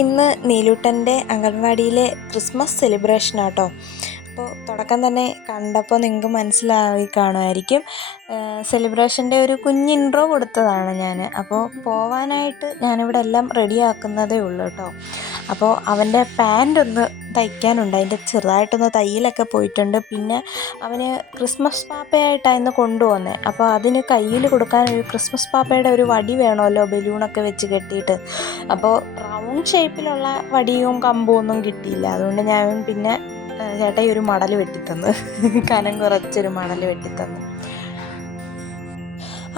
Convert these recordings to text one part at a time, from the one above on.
ഇന്ന് നീലൂട്ടൻ്റെ അംഗൻവാടിയിലെ ക്രിസ്മസ് സെലിബ്രേഷനാട്ടോ. അപ്പോൾ തുടക്കം തന്നെ കണ്ടപ്പോൾ നിങ്ങൾക്ക് മനസ്സിലായി കാണുമായിരിക്കും. സെലിബ്രേഷൻ്റെ ഒരു കുഞ്ഞ് ഇൻട്രോ കൊടുത്തതാണ് ഞാൻ. അപ്പോൾ പോവാനായിട്ട് ഞാനിവിടെ എല്ലാം റെഡിയാക്കുന്നതേ ഉള്ളൂ കേട്ടോ. അപ്പോൾ അവൻ്റെ പാൻ്റ് ഒന്ന് തയ്ക്കാനുണ്ട്, അതിൻ്റെ ചെറുതായിട്ടൊന്ന് തയ്യലൊക്കെ പോയിട്ടുണ്ട്. പിന്നെ അവന് ക്രിസ്മസ് പാപ്പയായിട്ടാണ് ഇന്ന് കൊണ്ടുപോകുന്നത്. അപ്പോൾ അതിന് കയ്യിൽ കൊടുക്കാൻ ഒരു ക്രിസ്മസ് പാപ്പയുടെ ഒരു വടി വേണമല്ലോ, ബലൂണൊക്കെ വെച്ച് കെട്ടിയിട്ട്. അപ്പോൾ റൗണ്ട് ഷേപ്പിലുള്ള വടിയും കമ്പും ഒന്നും കിട്ടിയില്ല. അതുകൊണ്ട് ഞാൻ പിന്നെ ചേട്ടായി ഒരു മടൽ വെട്ടിത്തന്നു, കനം കുറച്ചൊരു മടൽ വെട്ടിത്തന്നു.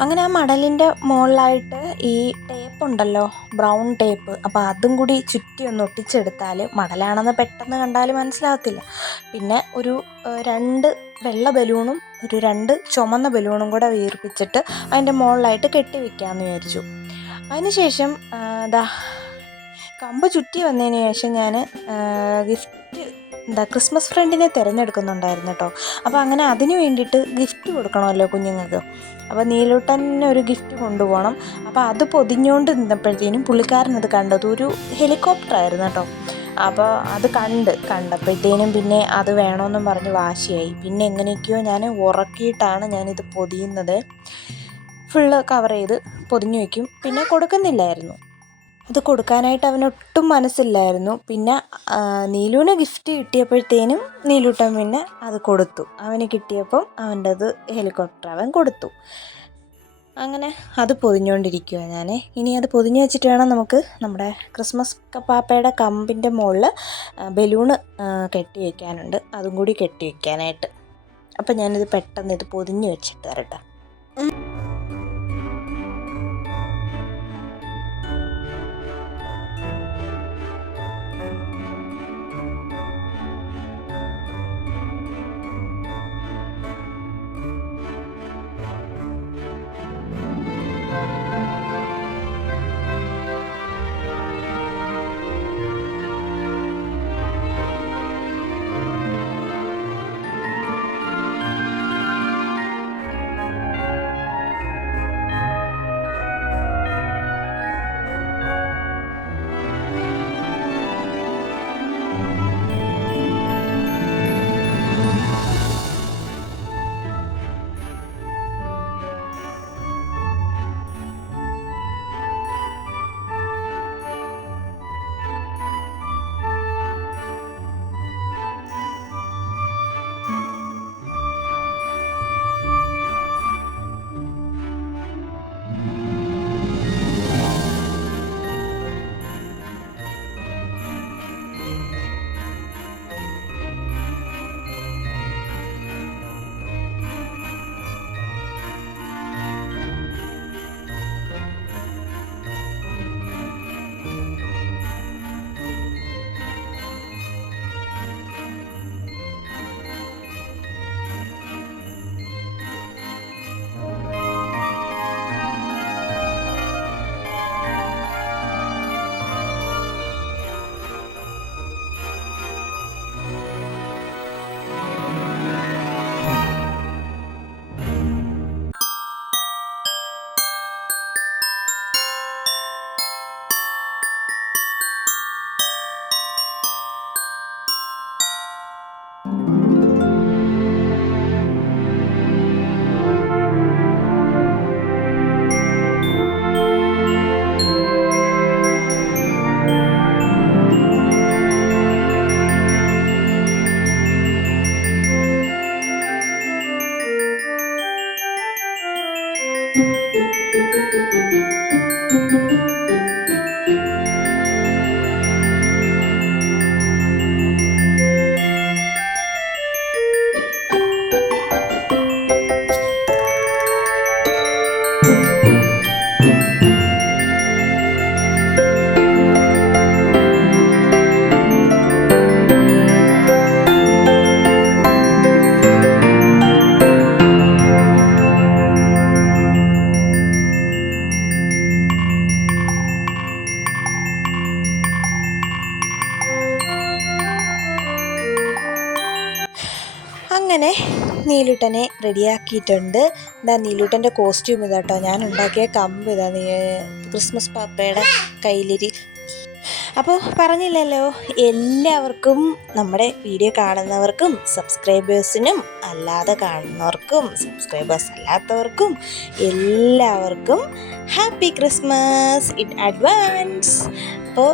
അങ്ങനെ ആ മടലിൻ്റെ മുകളിലായിട്ട് ഈ ടേപ്പ് ഉണ്ടല്ലോ, ബ്രൗൺ ടേപ്പ്, അപ്പോൾ അതും കൂടി ചുറ്റി ഒന്ന് ഒട്ടിച്ചെടുത്താൽ മടലാണെന്ന് പെട്ടെന്ന് കണ്ടാൽ മനസ്സിലാകത്തില്ല. പിന്നെ ഒരു 2 വെള്ള ബലൂണും ഒരു 2 ചുമന്ന ബലൂണും കൂടെ വീർപ്പിച്ചിട്ട് അതിൻ്റെ മുകളിലായിട്ട് കെട്ടി വയ്ക്കാമെന്ന് വിചാരിച്ചു. അതിനുശേഷം കമ്പ് ചുറ്റി വന്നതിന് ശേഷം ഞാൻ ക്രിസ്മസ് ഫ്രണ്ടിനെ തിരഞ്ഞെടുക്കുന്നുണ്ടായിരുന്നു കേട്ടോ. അപ്പോൾ അങ്ങനെ അതിന് വേണ്ടിയിട്ട് ഗിഫ്റ്റ് കൊടുക്കണമല്ലോ കുഞ്ഞുങ്ങൾക്ക്. അപ്പോൾ നീലൂട്ടന് ഒരു ഗിഫ്റ്റ് കൊണ്ടുപോകണം. അപ്പോൾ അത് പൊതിഞ്ഞുകൊണ്ട് നിന്നപ്പോഴത്തേനും പുള്ളിക്കാരനത് കണ്ടത് ഒരു ഹെലികോപ്റ്ററായിരുന്നു കേട്ടോ. അപ്പോൾ അത് കണ്ടപ്പോഴത്തേനും പിന്നെ അത് വേണമെന്നും പറഞ്ഞ് വാശിയായി. പിന്നെ എങ്ങനെയൊക്കെയോ ഞാൻ ഉറക്കിയിട്ടാണ് ഞാനിത് പൊതിയുന്നത്. ഫുള്ള് കവർ ചെയ്ത് പൊതിഞ്ഞു വയ്ക്കും. പിന്നെ കൊടുക്കുന്നില്ലായിരുന്നു. അത് കൊടുക്കാനായിട്ട് അവനൊട്ടും മനസ്സില്ലായിരുന്നു. പിന്നെ നീലുവിന് ഗിഫ്റ്റ് കിട്ടിയപ്പോഴത്തേനും നീലൂട്ടൻ പിന്നെ അത് കൊടുത്തു. അവന് കിട്ടിയപ്പം അവൻ്റെ അത് ഹെലികോപ്റ്റർ അവൻ കൊടുത്തു. അങ്ങനെ അത് പൊതിഞ്ഞുകൊണ്ടിരിക്കുക ഞാൻ. ഇനി അത് പൊതിഞ്ഞ് വെച്ചിട്ട് വേണം നമുക്ക് നമ്മുടെ ക്രിസ്മസ് പാപ്പയുടെ കമ്പിൻ്റെ മുകളിൽ ബലൂണ് കെട്ടി വയ്ക്കാനുണ്ട്, അതും കൂടി കെട്ടി വയ്ക്കാനായിട്ട്. അപ്പം ഞാനിത് പെട്ടെന്ന് ഇത് പൊതിഞ്ഞ് വെച്ചിട്ട് തരട്ടെ. അങ്ങനെ നീലൂട്ടനെ റെഡിയാക്കിയിട്ടുണ്ട്. നീലൂട്ടൻ്റെ കോസ്റ്റ്യൂം ഇതാട്ടോ. ഞാൻ ഉണ്ടാക്കിയ കമ്പ് ക്രിസ്മസ് പാപ്പയുടെ കയ്യിലിരി അപ്പോൾ പറഞ്ഞില്ലല്ലോ, എല്ലാവർക്കും നമ്മുടെ വീഡിയോ കാണുന്നവർക്കും സബ്സ്ക്രൈബേഴ്സിനും അല്ലാതെ കാണുന്നവർക്കും സബ്സ്ക്രൈബേഴ്സ് അല്ലാത്തവർക്കും എല്ലാവർക്കും ഹാപ്പി ക്രിസ്മസ് ഇൻ അഡ്വാൻസ്. അപ്പോൾ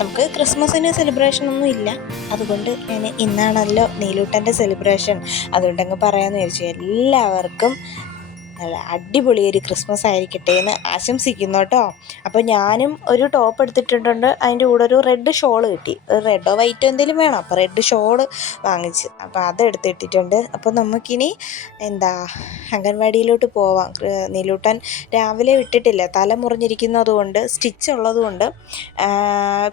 നമുക്ക് ക്രിസ്മസിന് സെലിബ്രേഷനൊന്നും ഇല്ല, അതുകൊണ്ട് ഞാൻ ഇന്നാണല്ലോ നീലൂട്ടൻ്റെ സെലിബ്രേഷൻ, അതുകൊണ്ടങ്ങ് പറയാമെന്ന് വിചാരിച്ചു. എല്ലാവർക്കും നല്ല അടിപൊളി ഒരു ക്രിസ്മസ് ആയിരിക്കട്ടെ എന്ന് ആശംസിക്കുന്നു കേട്ടോ. അപ്പോൾ ഞാനും ഒരു ടോപ്പ് എടുത്തിട്ടുണ്ട്, അതിൻ്റെ കൂടെ ഒരു റെഡ് ഷോള് കിട്ടി, ഒരു റെഡോ വൈറ്റോ എന്തെങ്കിലും വേണം, അപ്പോൾ റെഡ് ഷോള് വാങ്ങിച്ച്, അപ്പോൾ അതെടുത്തിട്ടിട്ടുണ്ട്. അപ്പോൾ നമുക്കിനി അംഗൻവാടിയിലോട്ട് പോവാം. നീലൂട്ടൻ രാവിലെ വിട്ടിട്ടില്ല, തല മുറിഞ്ഞിരിക്കുന്നത് കൊണ്ട്, സ്റ്റിച്ച് ഉള്ളതുകൊണ്ട്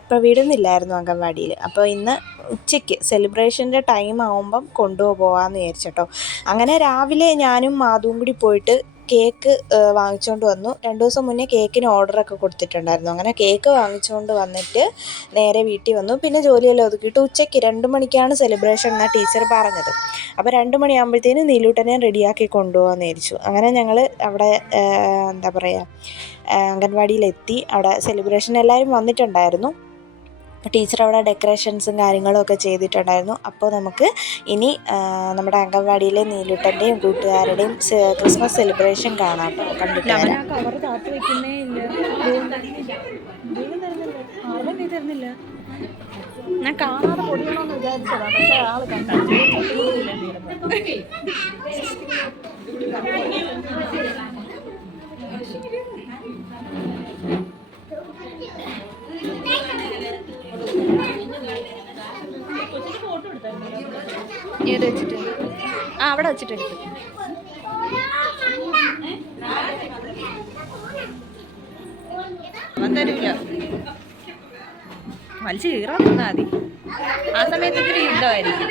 ഇപ്പോൾ വിടുന്നില്ലായിരുന്നു അംഗൻവാടിയിൽ. അപ്പോൾ ഇന്ന് ഉച്ചയ്ക്ക് സെലിബ്രേഷൻ്റെ ടൈം ആകുമ്പം കൊണ്ടുപോകാമെന്ന് വിചാരിച്ചട്ടോ. അങ്ങനെ രാവിലെ ഞാനും മാധുവും കൂടി പോയിട്ട് കേക്ക് വാങ്ങിച്ചുകൊണ്ട് വന്നു. 2 ദിവസം മുന്നേ കേക്കിന് ഓർഡറൊക്കെ കൊടുത്തിട്ടുണ്ടായിരുന്നു. അങ്ങനെ കേക്ക് വാങ്ങിച്ചുകൊണ്ട് വന്നിട്ട് നേരെ വീട്ടിൽ വന്നു. പിന്നെ ജോലിയെല്ലാം ഒതുക്കിയിട്ട് ഉച്ചയ്ക്ക് 2 മണിക്കാണ് സെലിബ്രേഷൻ എന്നാണ് ടീച്ചർ പറഞ്ഞത്. അപ്പോൾ 2 മണിയാകുമ്പോഴത്തേനും നീലൂട്ടനെ റെഡിയാക്കി കൊണ്ടുപോകാമെന്ന് വിചാരിച്ചു. അങ്ങനെ ഞങ്ങൾ അവിടെ അംഗൻവാടിയിലെത്തി. അവിടെ സെലിബ്രേഷൻ എല്ലാവരും വന്നിട്ടുണ്ടായിരുന്നു. ടീച്ചർ അവിടെ ഡെക്കറേഷൻസും കാര്യങ്ങളും ഒക്കെ ചെയ്തിട്ടുണ്ടായിരുന്നു. അപ്പോൾ നമുക്ക് ഇനി നമ്മുടെ അംഗൻവാടിയിലെ നീലൂട്ടൻ്റെയും കൂട്ടുകാരുടെയും ക്രിസ്മസ് സെലിബ്രേഷൻ കാണാം കേട്ടോ. കണ്ടിട്ട് ഞാൻ കാണാതെ പൊടിയണമെന്ന് വിചാരിച്ചതാണ്, പക്ഷേ ആള് കണ്ടു. ഏത് വെച്ചിട്ട്? അവിടെ വെച്ചിട്ട് എടുത്തു. അവൻ തരൂല, വലിച്ചു കീറാൻ നിന്നാ മതി. ആ സമയത്ത് ഇത്തിരി യുദ്ധമായിരിക്കും.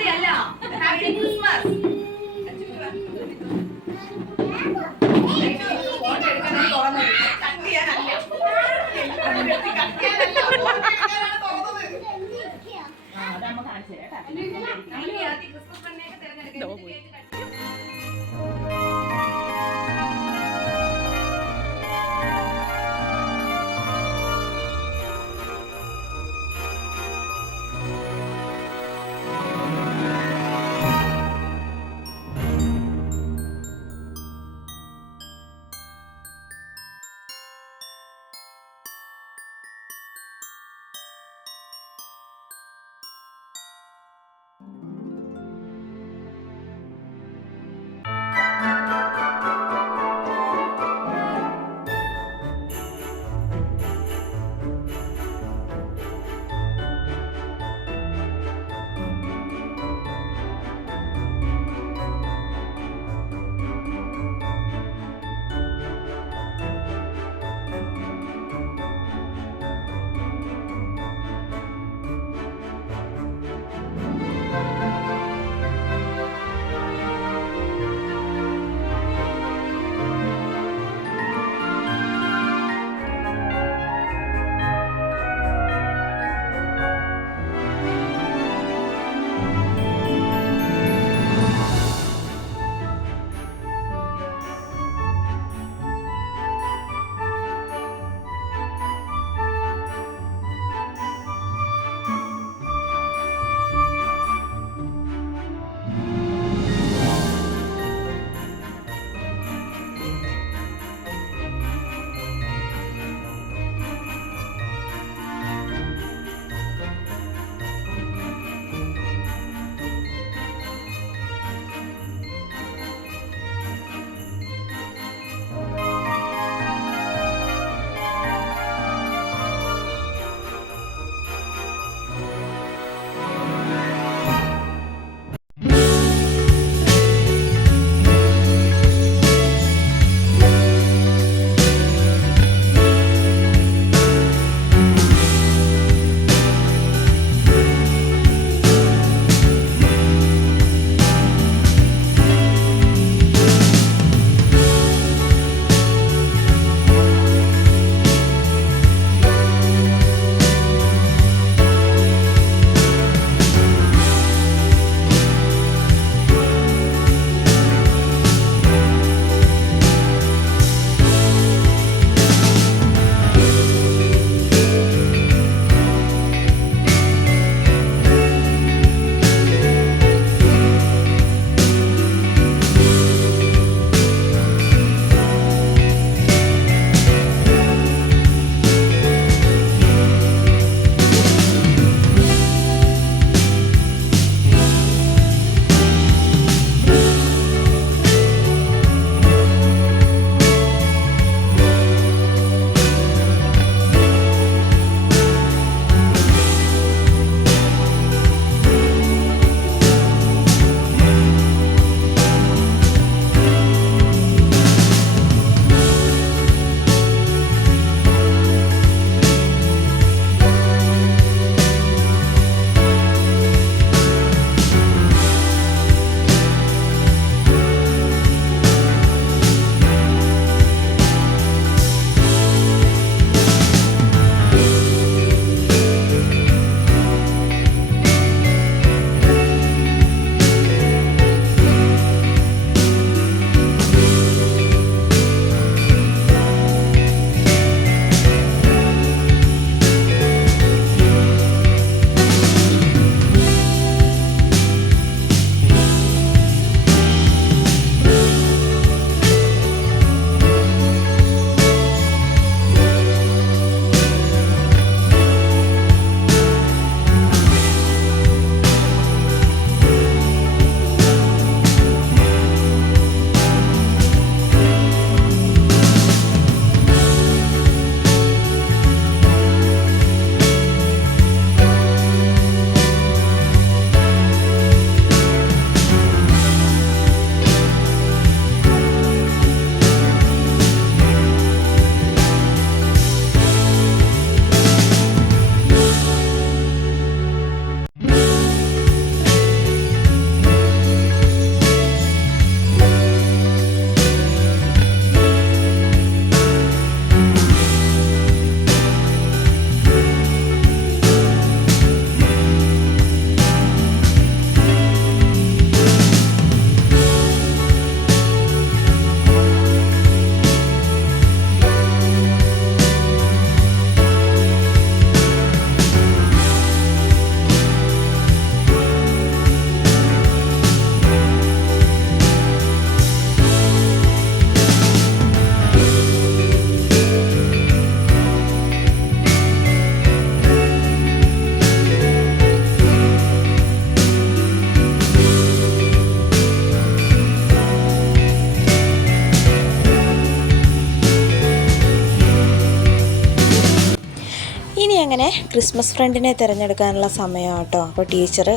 ക്രിസ്മസ് ഫ്രണ്ടിനെ തിരഞ്ഞെടുക്കാനുള്ള സമയമാണ് കേട്ടോ. അപ്പോൾ ടീച്ചർ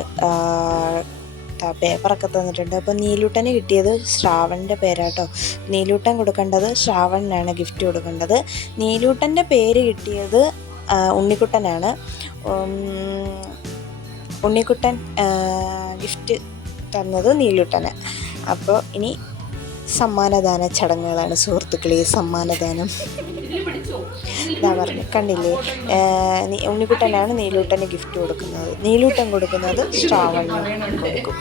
പേപ്പറൊക്കെ തന്നിട്ടുണ്ട്. അപ്പോൾ നീലൂട്ടന് കിട്ടിയത് ശ്രാവണിൻ്റെ പേരാട്ടോ. നീലൂട്ടൻ കൊടുക്കേണ്ടത് ശ്രാവണിനാണ് ഗിഫ്റ്റ് കൊടുക്കേണ്ടത്. നീലൂട്ടൻ്റെ പേര് കിട്ടിയത് ഉണ്ണിക്കുട്ടനാണ്. ഉണ്ണിക്കുട്ടൻ ഗിഫ്റ്റ് തന്നത് നീലൂട്ടന്. അപ്പോൾ ഇനി സമ്മാനദാന ചടങ്ങുകളാണ് സുഹൃത്തുക്കളെ. സമ്മാനദാനം ഇതാ പറഞ്ഞു, കണ്ടില്ലേ? ഉണ്ണിക്കുട്ടനാണ് നീലൂട്ടന് ഗിഫ്റ്റ് കൊടുക്കുന്നത്. നീലൂട്ടൻ കൊടുക്കുന്നത് ശ്രാവണിന് കൊടുക്കും.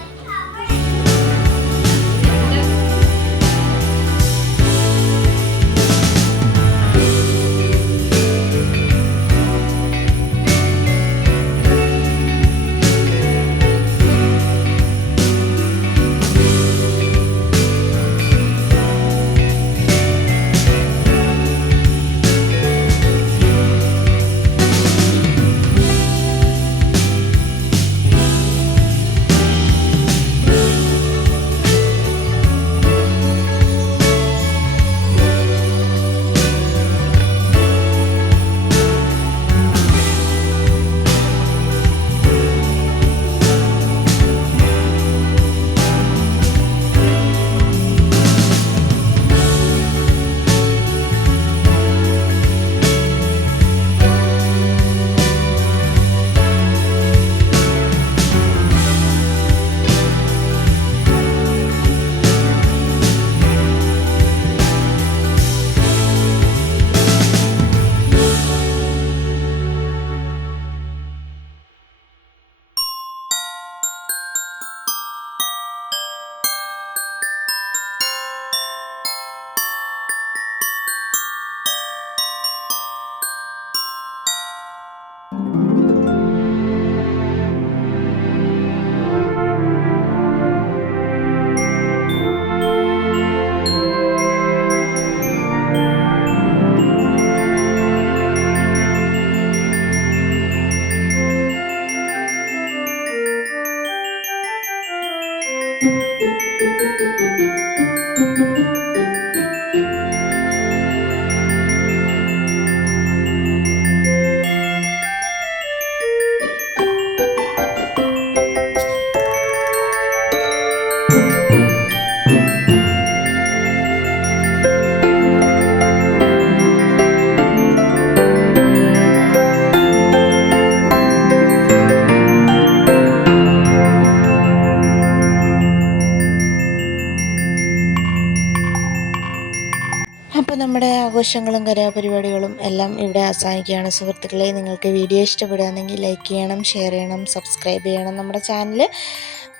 അപ്പോൾ നമ്മുടെ ആഘോഷങ്ങളും കലാപരിപാടികളും എല്ലാം ഇവിടെ അവസാനിക്കുകയാണ് സുഹൃത്തുക്കളെ. നിങ്ങൾക്ക് വീഡിയോ ഇഷ്ടപ്പെടുകയാണെങ്കിൽ ലൈക്ക് ചെയ്യണം, ഷെയർ ചെയ്യണം, സബ്സ്ക്രൈബ് ചെയ്യണം നമ്മുടെ ചാനൽ.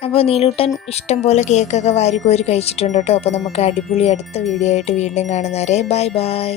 അപ്പോൾ നീലൂട്ടൻ ഇഷ്ടം പോലെ കേക്കൊക്കെ വാരിക്കോരി കഴിച്ചിട്ടുണ്ട് കേട്ടോ. അപ്പോൾ നമുക്ക് അടിപൊളി അടുത്ത വീഡിയോ ആയിട്ട് വീണ്ടും കാണുന്നവരെ ബൈ ബൈ.